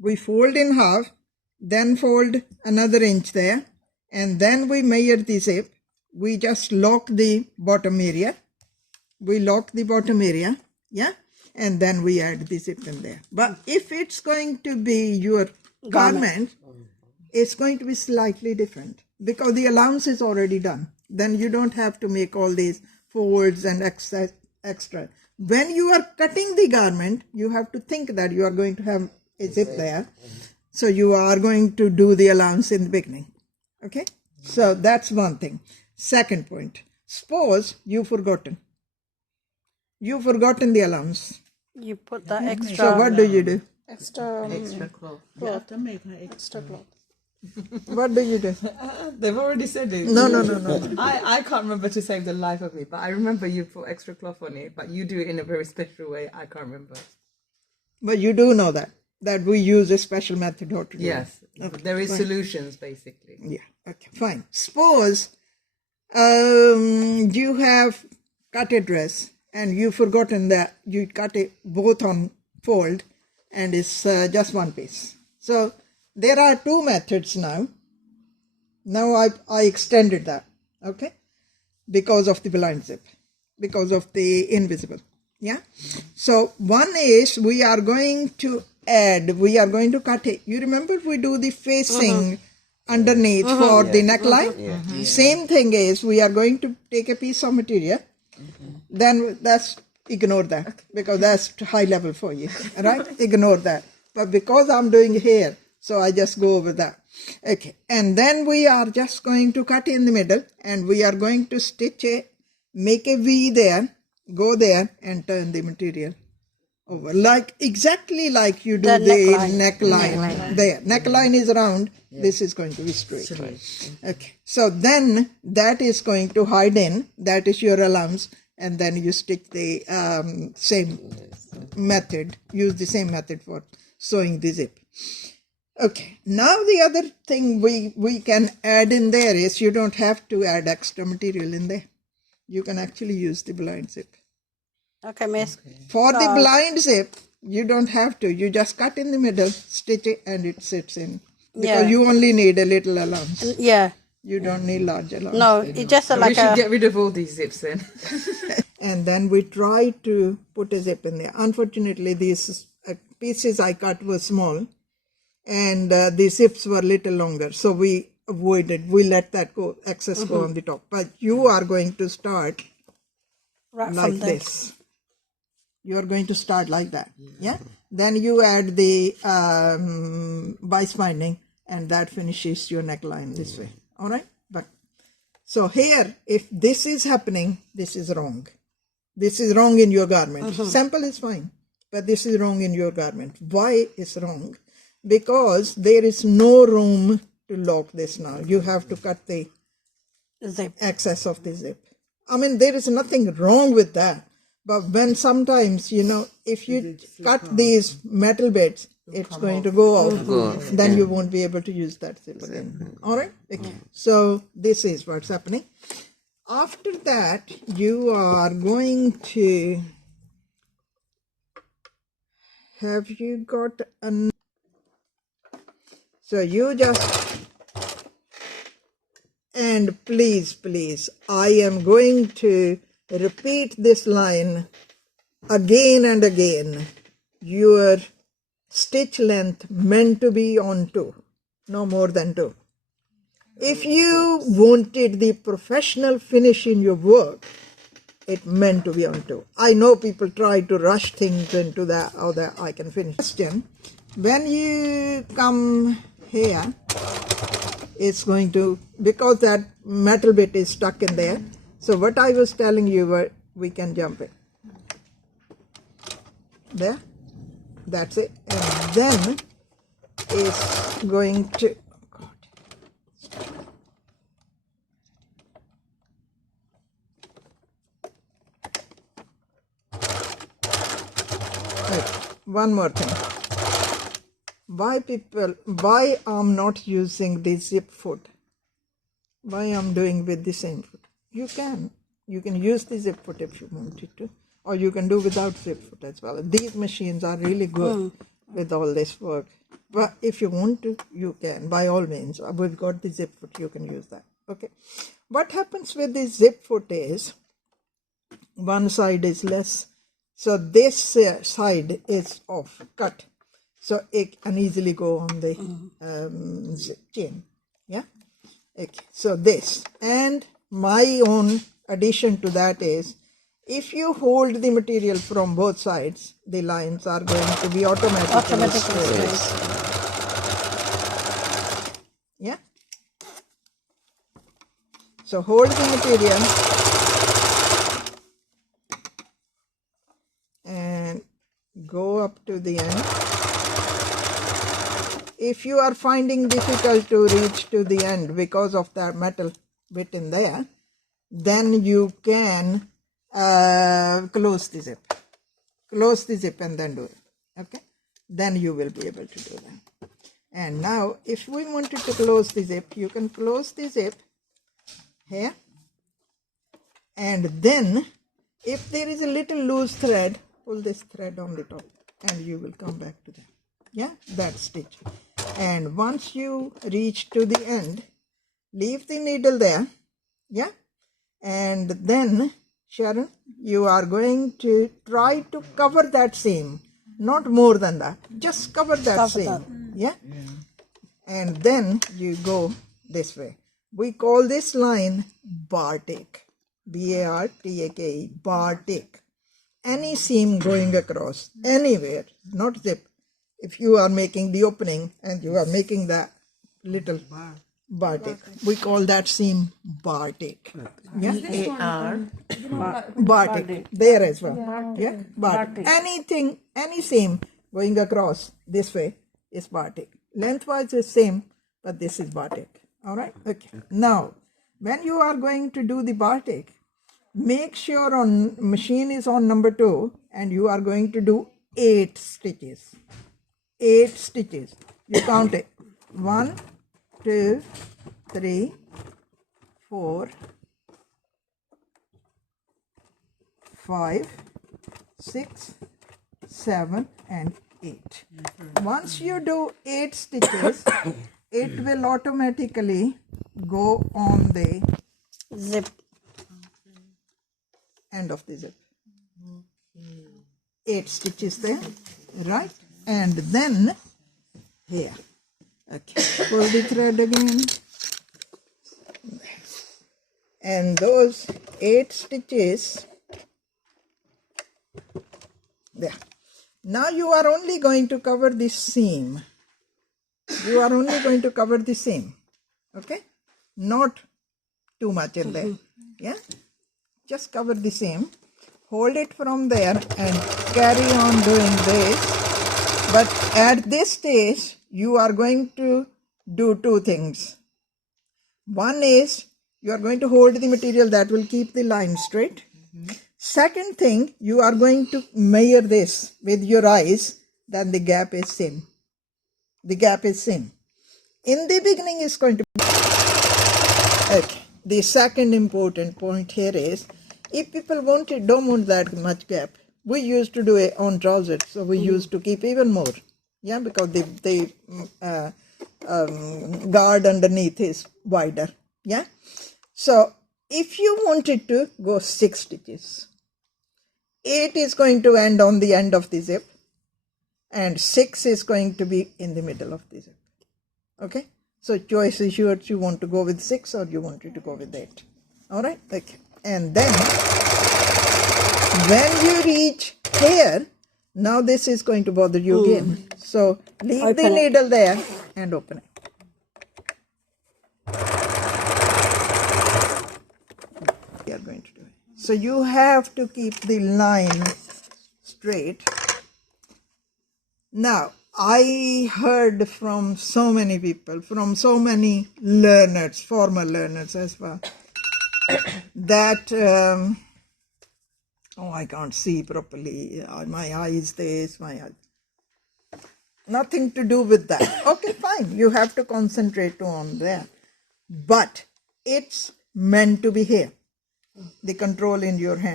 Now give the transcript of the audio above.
we fold in half, then fold another inch there, and then we measure the zip. We just lock the bottom area. We lock the bottom area, yeah, and then we add the zip in there. But if it's going to be your garment, it's going to be slightly different because the allowance is already done. Then you don't have to make all these folds and extra. When you are cutting the garment, you have to think that you are going to have a zip there. So you are going to do the allowance in the beginning. Okay? So that's one thing. Second point. Suppose you've forgotten. You've forgotten the allowance. You put that extra. So what do you do? Extra cloth. You have to make her extra cloth. What do you do? They've already said it. No. I can't remember to save the life of me, but I remember you put extra cloth on it, but you do it in a very special way. I can't remember. But you do know that we use a special method how to do Yes, it. Okay, there is fine. solutions basically. Yeah, okay, fine. Suppose you have cut a dress and you've forgotten that you cut it both on fold and it's just one piece. So there are two methods now. Now I extended that, okay, because of the blind zip, because of the invisible. Yeah. So one is we are going to cut it. You remember we do the facing underneath for the neckline? Same thing is we are going to take a piece of material. Then ignore that because that's high level for you, right? Ignore that. But because I'm doing here, so I just go over that. Okay. And then we are just going to cut in the middle and we are going to stitch make a V there, go there and turn the material over. Exactly like you do the neckline. There. Neckline is round. Yeah. This is going to be straight. Okay. So then that is going to hide in. That is your allowance. And then you stick the same method. Use the same method for sewing the zip. Okay. Now the other thing we can add in there is you don't have to add extra material in there. You can actually use the blind zip. Okay, miss. For the blind zip, you don't have to. You just cut in the middle, stitch it, and it sits in. Because you only need a little allowance. Yeah. You don't need large allowance. No, it just We should get rid of all these zips then. And then we try to put a zip in there. Unfortunately, these pieces I cut were small, and the zips were little longer. So we avoided. We let that go, excess go on the top. But you are going to start right like this. You are going to start like that. Yeah. Then you add the bias binding, and that finishes your neckline this way. All right. But so here, if this is happening, this is wrong. This is wrong in your garment. Sample is fine, but this is wrong in your garment. Why is wrong? Because there is no room to lock this now. You have to cut the zip. Excess of the zip. I mean, there is nothing wrong with that. But when sometimes, if you cut these metal bits, it's going to go out. Then you won't be able to use that zip again. All right? Okay. So this is what's happening. After that, you are going to... Have you got a... So you just... And please, I am going to repeat this line again and again. Your stitch length meant to be on 2, no more than 2. If you wanted the professional finish in your work, it meant to be on 2. I know people try to rush things into that, or that I can finish. Question, when you come here, it's going to, because that metal bit is stuck in there. So what I was telling you, we can jump it. There. That's it. And then it's going to, one more thing. Why I'm not using the zip foot? Why I'm doing with the same foot? You can use the zip foot if you wanted to, or you can do without zip foot as well. These machines are really good. with all this work. But if you want to, you can, by all means. We've got the zip foot, you can use that. Okay. What happens with the zip foot is, one side is less. So this side is off, cut. So it can easily go on the zip chain. Yeah. Okay. So this. And my own addition to that is, if you hold the material from both sides, the lines are going to be automatically straight. Yeah. So hold the material and go up to the end. If you are finding difficult to reach to the end because of that metal bit in there, then you can close the zip. Close the zip and then do it. Okay? Then you will be able to do that. And now, if we wanted to close the zip, you can close the zip here. And then, if there is a little loose thread, pull this thread on the top and you will come back to that. Yeah, that stitch. And once you reach to the end, leave the needle there. Yeah. And then, Sharon, you are going to try to cover that seam. Not more than that. Just cover that seam. Yeah? And then you go this way. We call this line Bartik. B-A-R-T-A-K-E. Bartik. Any seam going across, anywhere, not zip. If you are making the opening and you are making that little Bartik, we call that seam Bartik. Yeah? Bartik. There as well. Yeah? Bartik. Anything, any seam going across this way is Bartik. Lengthwise is same, but this is Bartik. Alright? Okay. Now, when you are going to do the Bartik, make sure on machine is on number 2 and you are going to do 8 stitches. 8 stitches. You count it. 1, 2, 3, 4, 5, 6, 7 and 8. Once you do 8 stitches, it will automatically go on the Zip. end of the zip. 8 stitches there, right? And then here. Okay, pull the thread again. And those 8 stitches there. Now you are only going to cover the seam. You are only going to cover the seam. Okay? Not too much in there. Yeah? Just cover the seam. Hold it from there and carry on doing this. But at this stage, you are going to do 2 things. One is, you are going to hold the material that will keep the line straight. Second thing, you are going to measure this with your eyes, then the gap is same. The gap is same. In the beginning is going to be... Okay. The second important point here is, if people don't want that much gap, we used to do it on trousers, so we used to keep even more. Yeah, because the guard underneath is wider. Yeah. So, if you wanted to go 6 stitches, 8 is going to end on the end of the zip and 6 is going to be in the middle of the zip. Okay. So, choice is yours. You want to go with 6 or you want to go with 8. Alright. Okay. And then, when you reach here, now this is going to bother you again. So, leave the needle there and open it. We are going to do it. So, you have to keep the line straight. Now, I heard from so many people, from so many learners, former learners as well, that, I can't see properly, my eye is this, my eye. Nothing to do with that. Okay, fine, you have to concentrate on that. But it's meant to be here, the control in your hand.